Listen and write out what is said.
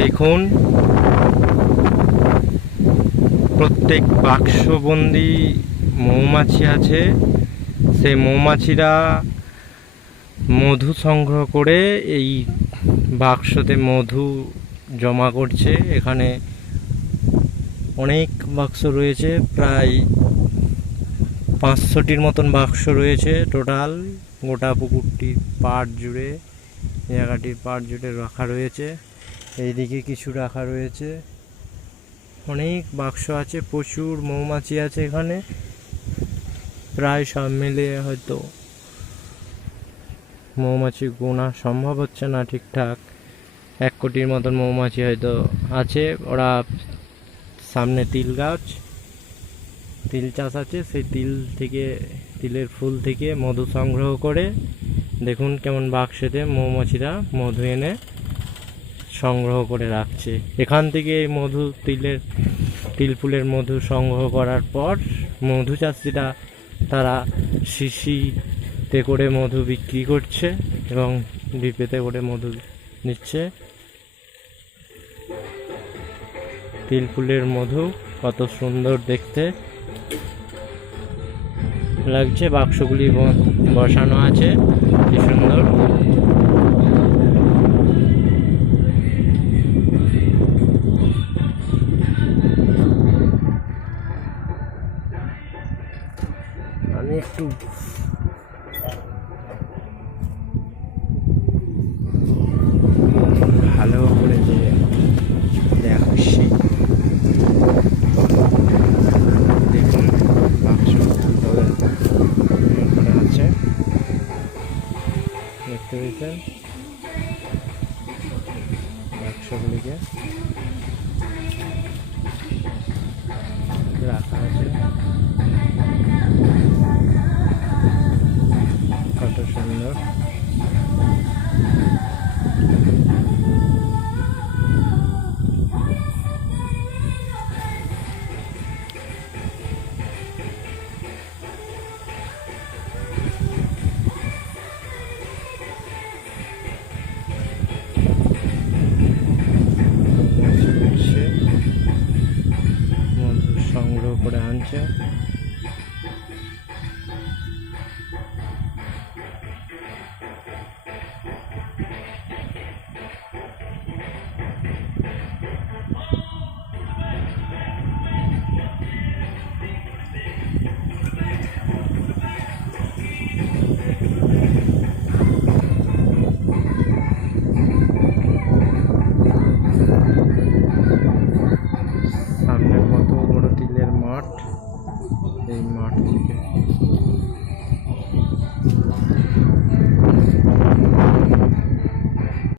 দেখুন, প্রত্যেক বাক্সবন্দি মৌমাছি আছে। সেই মৌমাছিরা মধু সংগ্রহ করে এই বাক্সতে মধু জমা করছে। এখানে অনেক বাক্স রয়েছে, প্রায় 500টির মতন বাক্স রয়েছে টোটাল। গোটা পুকুরটির পাড় জুড়ে, জায়গাটির পাড় জুড়ে রাখা রয়েছে। এইদিকে কিছু রাখা রয়েছে, অনেক বাক্স আছে, প্রচুর মৌমাছি আছে এখানে। প্রায় সব মিলিয়ে হয়তো মৌমাছি গোনা সম্ভব হচ্ছে না ঠিকঠাক, 1 কোটির মতন মৌমাছি হয়তো আছে। ওরা সামনে তিল গাছ, তিল চাষ আছে, সেই তিলের ফুল থেকে মধু সংগ্রহ করে দেখুন কেমন বাক্সেতে মৌমাছিরা মধু এনে সংগ্রহ করে রাখছে। এখান থেকে এই মধু তিল ফুলের মধু সংগ্রহ করার পর মধু চাষিরা তারা শিশিতে করে মধু বিক্রি করছে এবং ডিপেতে করে মধু নিচ্ছে। তিল ফুলের মধু কত সুন্দর দেখতে লাগছে, বাক্সগুলি বসানো আছে কি সুন্দর। আমি একটু ভালো করে দেখাচ্ছি। দেখুন বাক্স আছে, দেখতে পেয়েছেন বাক্সগুলিকে রাখা আছে, কত সুন্দর। মধু সংগ্রহ করে আনছে। সামনের কত বড় তিলের মাঠ, এই মাঠ থেকে